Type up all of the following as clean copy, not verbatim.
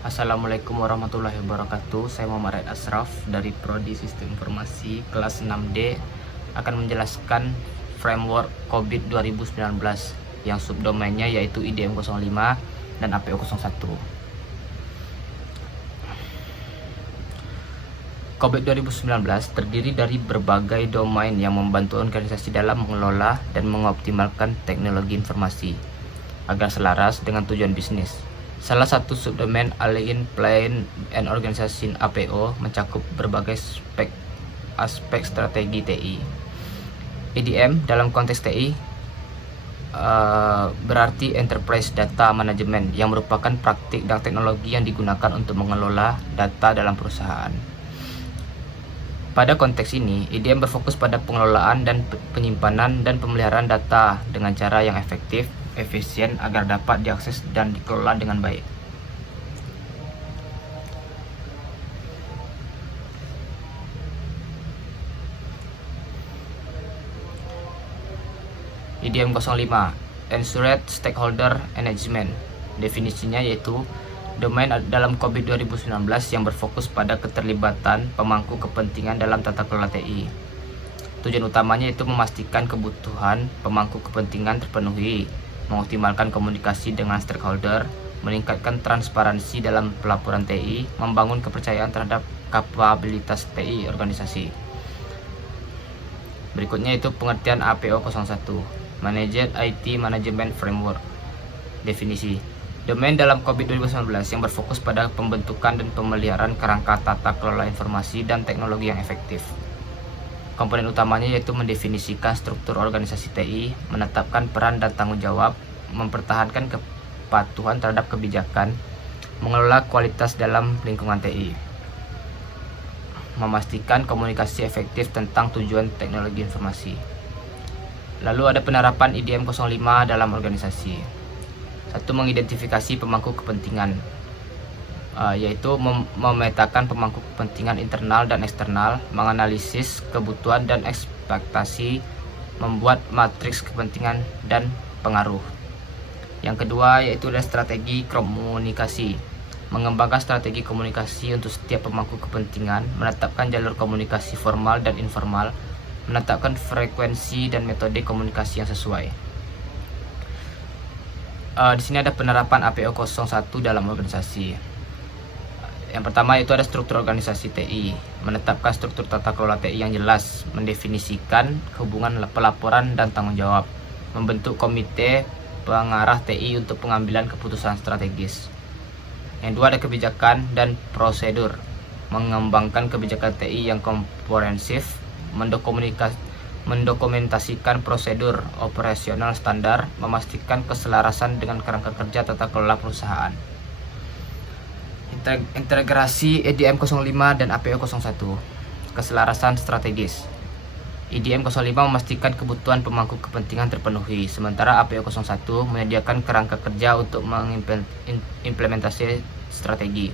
Assalamualaikum warahmatullahi wabarakatuh. Saya Muhammad Asraf dari Prodi Sistem Informasi kelas 6D akan menjelaskan framework COVID 2019 yang subdomainnya yaitu IDM 05 dan APO 01. COVID 2019 terdiri dari berbagai domain yang membantu organisasi dalam mengelola dan mengoptimalkan teknologi informasi agar selaras dengan tujuan bisnis. Salah satu subdomain Alien Plan and Organization APO mencakup berbagai aspek strategi TI. EDM dalam konteks TI berarti Enterprise Data Management yang merupakan praktik dan teknologi yang digunakan untuk mengelola data dalam perusahaan. Pada konteks ini, EDM berfokus pada pengelolaan dan penyimpanan dan pemeliharaan data dengan cara yang efektif, efisien agar dapat diakses dan dikelola dengan baik. IDM 05 Ensured Stakeholder Engagement. Definisinya yaitu domain dalam COVID 2019 yang berfokus pada keterlibatan pemangku kepentingan dalam tata kelola TI. Tujuan utamanya itu memastikan kebutuhan pemangku kepentingan terpenuhi, mengoptimalkan komunikasi dengan stakeholder, meningkatkan transparansi dalam pelaporan TI, membangun kepercayaan terhadap kapabilitas TI organisasi. Berikutnya itu pengertian APO 01, Managed IT Management Framework. Definisi domain dalam COVID 2019 yang berfokus pada pembentukan dan pemeliharaan kerangka tata kelola informasi dan teknologi yang efektif. Komponen utamanya yaitu mendefinisikan struktur organisasi TI, menetapkan peran dan tanggung jawab, mempertahankan kepatuhan terhadap kebijakan, mengelola kualitas dalam lingkungan TI, memastikan komunikasi efektif tentang tujuan teknologi informasi. Lalu ada penerapan IDM 05 dalam organisasi. Satu, mengidentifikasi pemangku kepentingan, yaitu memetakan pemangku kepentingan internal dan eksternal, menganalisis kebutuhan dan ekspektasi, membuat matriks kepentingan dan pengaruh. Yang kedua yaitu ada strategi komunikasi, mengembangkan strategi komunikasi untuk setiap pemangku kepentingan, menetapkan jalur komunikasi formal dan informal, menetapkan frekuensi dan metode komunikasi yang sesuai. Di sini ada penerapan APO 01 dalam organisasi. Yang pertama itu ada struktur organisasi TI, menetapkan struktur tata kelola TI yang jelas, mendefinisikan hubungan pelaporan dan tanggung jawab, membentuk komite pengarah TI untuk pengambilan keputusan strategis. Yang dua ada kebijakan dan prosedur, mengembangkan kebijakan TI yang komprehensif, mendokumentasikan prosedur operasional standar, memastikan keselarasan dengan kerangka kerja tata kelola perusahaan. Integrasi EDM 05 dan APO 01. Keselarasan strategis. IDM 05 memastikan kebutuhan pemangku kepentingan terpenuhi, sementara APO 01 menyediakan kerangka kerja untuk mengimplementasi strategi.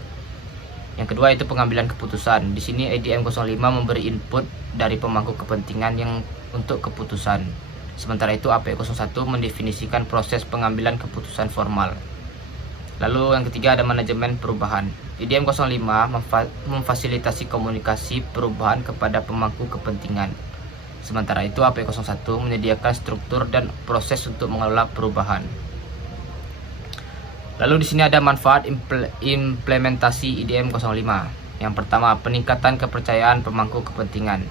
Yang kedua itu pengambilan keputusan. Di sini IDM 05 memberi input dari pemangku kepentingan yang untuk keputusan. Sementara itu APO 01 mendefinisikan proses pengambilan keputusan formal. Lalu yang ketiga ada manajemen perubahan. IDM 05 memfasilitasi komunikasi perubahan kepada pemangku kepentingan. Sementara itu APO 01 menyediakan struktur dan proses untuk mengelola perubahan. Lalu di sini ada manfaat implementasi IDM 05. Yang pertama, peningkatan kepercayaan pemangku kepentingan,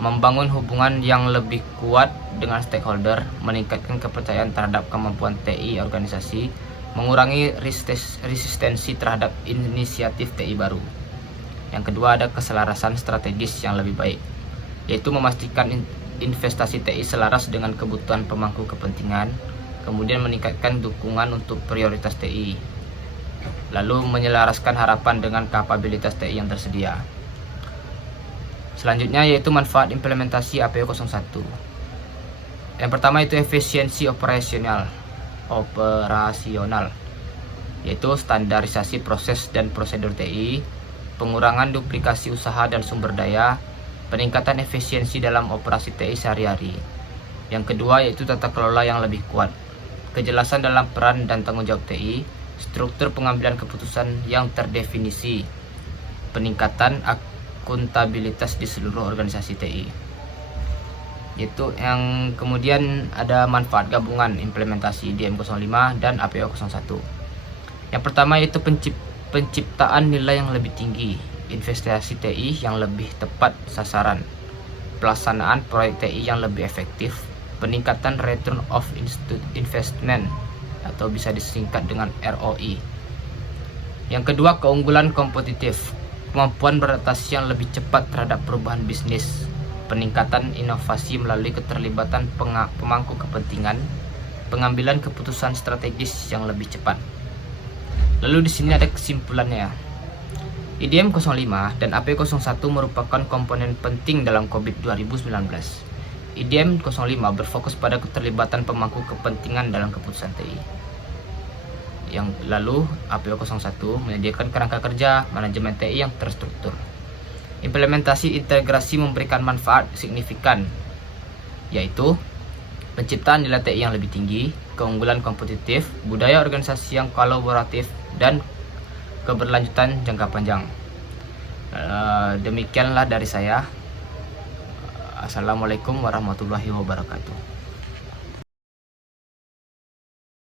membangun hubungan yang lebih kuat dengan stakeholder, meningkatkan kepercayaan terhadap kemampuan TI organisasi, mengurangi resistensi terhadap inisiatif TI baru. Yang kedua ada keselarasan strategis yang lebih baik, yaitu memastikan investasi TI selaras dengan kebutuhan pemangku kepentingan, kemudian meningkatkan dukungan untuk prioritas TI, lalu menyelaraskan harapan dengan kapabilitas TI yang tersedia. Selanjutnya yaitu manfaat implementasi APO 01. Yang pertama itu efisiensi operasional, yaitu standarisasi proses dan prosedur TI, pengurangan duplikasi usaha dan sumber daya, peningkatan efisiensi dalam operasi TI sehari-hari. Yang kedua yaitu tata kelola yang lebih kuat, kejelasan dalam peran dan tanggung jawab TI, struktur pengambilan keputusan yang terdefinisi, peningkatan akuntabilitas di seluruh organisasi TI. Itu yang kemudian ada manfaat gabungan implementasi IDM 05 dan APO 01. Yang pertama yaitu penciptaan nilai yang lebih tinggi, investasi TI yang lebih tepat sasaran, pelaksanaan proyek TI yang lebih efektif, peningkatan return of investment atau bisa disingkat dengan ROI. Yang kedua, keunggulan kompetitif, kemampuan beradaptasi yang lebih cepat terhadap perubahan bisnis, peningkatan inovasi melalui keterlibatan pemangku kepentingan, pengambilan keputusan strategis yang lebih cepat. Lalu di sini ada kesimpulannya. IDM 05 dan APO 01 merupakan komponen penting dalam COVID 2019. IDM 05 berfokus pada keterlibatan pemangku kepentingan dalam keputusan TI. Yang lalu APO 01 menyediakan kerangka kerja manajemen TI yang terstruktur. Implementasi integrasi memberikan manfaat signifikan, yaitu penciptaan nilai TI yang lebih tinggi, keunggulan kompetitif, budaya organisasi yang kolaboratif, dan keberlanjutan jangka panjang. Demikianlah dari saya. Assalamualaikum warahmatullahi wabarakatuh.